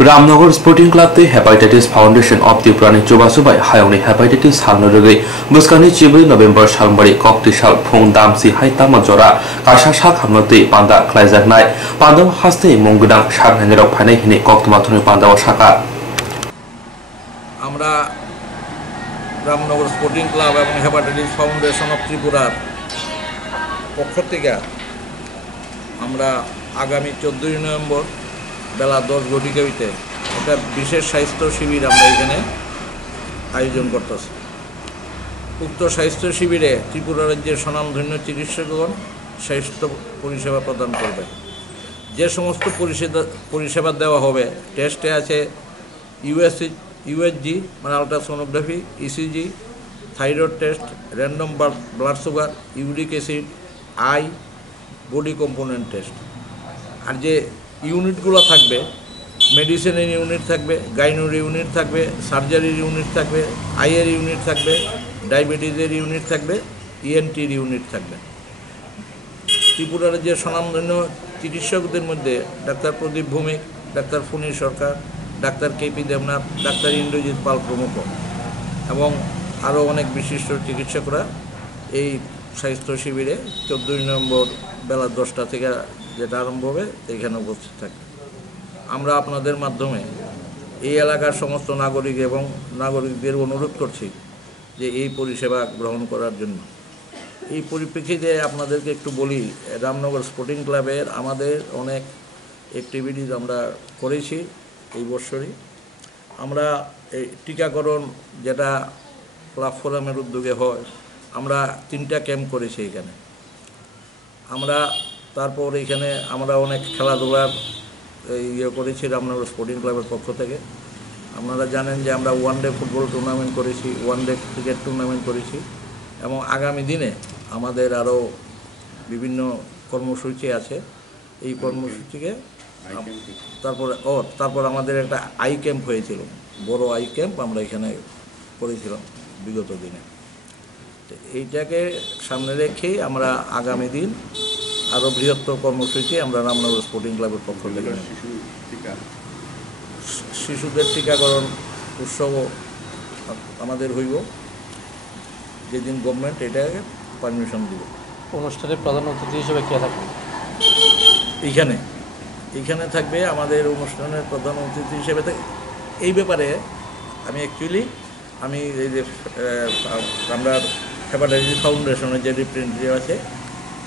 Ramnagar sporting club ते hepatitis foundation of त्रिपुरानि चुबासुबाई हायंनि hepatitis हालनरगै बुस्कानि 14 नवेम्बर सालमारि कक्तिसाल फुं दामसि हाइतामा जरा कासा साक हामनते पांदा ख्लाइजाकनाय पांदाव हास्ते मुंगदां सारनायराव फायनाय हिने कक्तमाथुनि पांदाव साका আমরা রামনগর স্পোর্টিং ক্লাব এবং হেপাটাইটিস ফাউন্ডেশন অফ ত্রিপুরার পক্ষ থেকে আমরা আগামী 14 নভেম্বর বেলা 10 ঘটিকাতে একটা বিশেষ স্বাস্থ্য শিবির আমরা এখানে আয়োজন করতেছি। উক্ত স্বাস্থ্য শিবিরে ত্রিপুরা রাজ্যের স্বনামধন্য চিকিৎসকগণ স্বাস্থ্য পরিষেবা প্রদান করবে। যে সমস্ত পরিষেবা দেওয়া হবে টেস্টে আছে ইউএসজি মানে ultrasonography, ECG, thyroid test, random blood sugar, uric acid, eye, body component test. আর যে ইউনিটগুলো থাকবে মেডিসিনের ইউনিট থাকবে, গাইনোর ইউনিট থাকবে, সার্জারির ইউনিট থাকবে, আইয়ের ইউনিট থাকবে, ডায়াবেটিসের ইউনিট থাকবে, ইএনটির ইউনিট থাকবে। ত্রিপুরা রাজ্যের স্বনামধন্য চিকিৎসকদের মধ্যে doctor Pradip Bhowmik, doctor Phani Sarkar, doctor KP Debnath, doctor Indrajit Pal প্রমুখ এবং আরও অনেক বিশিষ্ট চিকিৎসকরা এই স্বাস্থ্য শিবিরে 14 নভেম্বর বেলা 10টা থেকে যেটা আরম্ভ হবে এখানে উপস্থিত থাকবে। আমরা আপনাদের মাধ্যমে এই এলাকার সমস্ত নাগরিক এবং নাগরিকদের অনুরোধ করছি যে এই পরিষেবা গ্রহণ করার জন্য। এই পরিপ্রেক্ষিতে আপনাদেরকে একটু বলি, রামনগর স্পোর্টিং ক্লাবের আমাদের অনেক অ্যাক্টিভিটিস আমরা করেছি এই বছরই। আমরা এই টিকাকরণ যেটা ক্লাব ফোরামের উদ্যোগে হয়, আমরা 3টা ক্যাম্প করেছি এখানে। আমরা তারপর এখানে আমরা অনেক খেলাধুলার ইয়ে করেছি রামনগর স্পোর্টিং ক্লাবের পক্ষ থেকে। আপনারা জানেন যে আমরা ওয়ানডে ফুটবল টুর্নামেন্ট করেছি, ওয়ানডে ক্রিকেট টুর্নামেন্ট করেছি এবং আগামী দিনে আমাদের আরও বিভিন্ন কর্মসূচি আছে। এই কর্মসূচিকে তারপর আমাদের একটা আই ক্যাম্প হয়েছিল, বড় আই ক্যাম্প আমরা এখানে করেছিলাম বিগত দিনে। তো এইটাকে সামনে রেখেই আমরা আগামী দিন আরও বৃহত্তর কর্মসূচি আমরা রামনগর স্পোর্টিং ক্লাবের পক্ষ থেকে শিশুদের টিকাকরণ উৎসব আমাদের হইব, যেদিন গভর্নমেন্ট এটাকে পারমিশন দিব। অনুষ্ঠানের প্রধান অতিথি হিসেবে কে থাকবে? এইখানে থাকবে আমাদের অনুষ্ঠানের প্রধান অতিথি হিসেবে। এই ব্যাপারে আমি এই যে আমরা হেপাটাইটিস ফাউন্ডেশনের যে রিপ্রেজেন্টেটিভ আছে